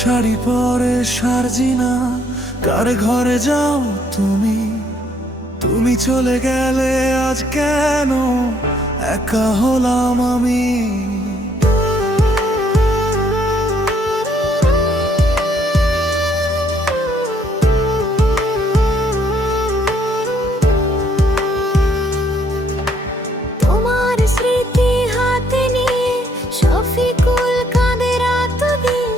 শাড়ি পরে সার্জিনা, কার ঘরে যাও তুমি? তুমি চলে গেলে আজ কেন একা হলাম আমি? তোমার স্মৃতি হাতে নিয়ে শফিকুল কাঁদে রাত দিন।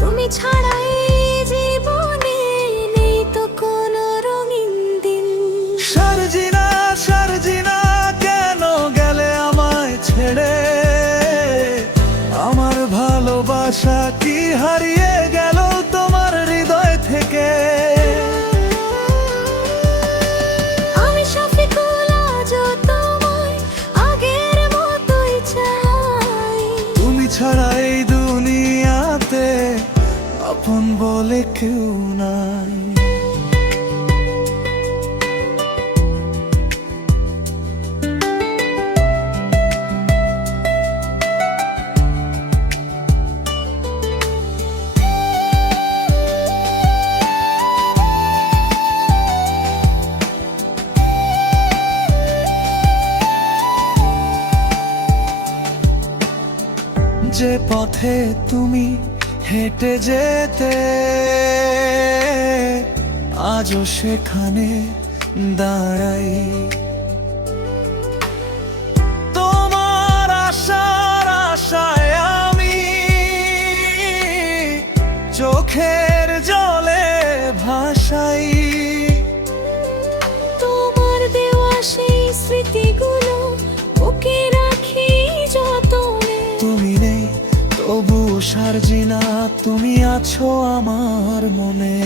তুমি ছাড়া এই জীবনে নেই তো কোনো রঙিন দিন। সার্জিনা, সার্জিনা, কেন গেলে আমায় ছেড়ে? আমার ভালোবাসা কি হারিয়ে গেল তোমার হৃদয় থেকে? আমি শফিকুল আজও তোমায় আগের মতোই চাই। তুমি ছাড়া এই দুনিয়াতে আপন বলে কেউ নাই। যে পথে তুমি হেঁটে যেতে, আজও সেখানে দাঁড়াই। তোমার আশার আশায় আমি চোখের জলে ভাসাই। তোমার দেওয়া সেই স্মৃতিগুলো বুকে রাখি যতনে। তুমি নেই তবু সার্জিনা, তুমি আছো আমার মনে।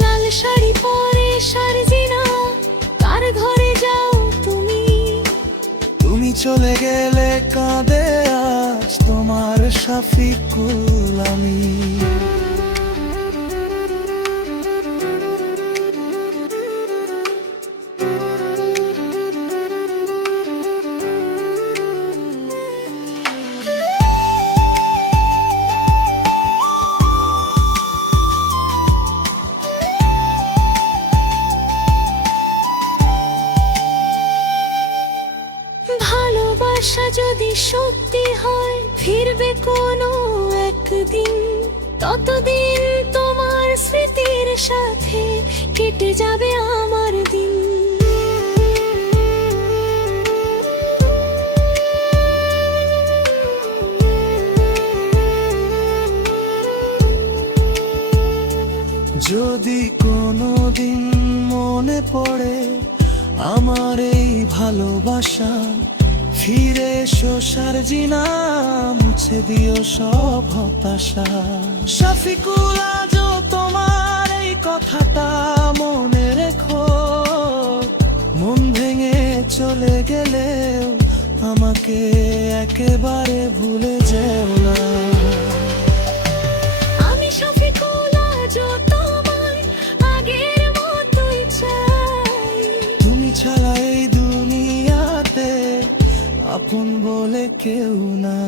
লাল শাড়ি পরে সার্জিনা, কার ঘরে যাও তুমি? তুমি চলে গেলে কাঁদে আজ তোমার শফিকুল আমি। ভালোবাসা যদি সত্যি হয় ফিরবে কোনো একদিন। ততদিন তোমার স্মৃতির সাথে কেটে যাবে আমার দিন। যদি কোনো দিন মনে পড়ে আমার এই ভালোবাসা, ফিরে এসো সার্জিনা, মুছে দিও সব হতাশা। শফিকুল আজও তোমার এই কথাটা মনে রেখো। মন ভেঙে চলে গেলেও আমাকে একেবারে ভুলে যেও না। আমি শফিকুল আজও তোমায় আগের মতোই চাই। তুমি ছাড়া এই দুনিয়াতে আপন বলে কেউ না।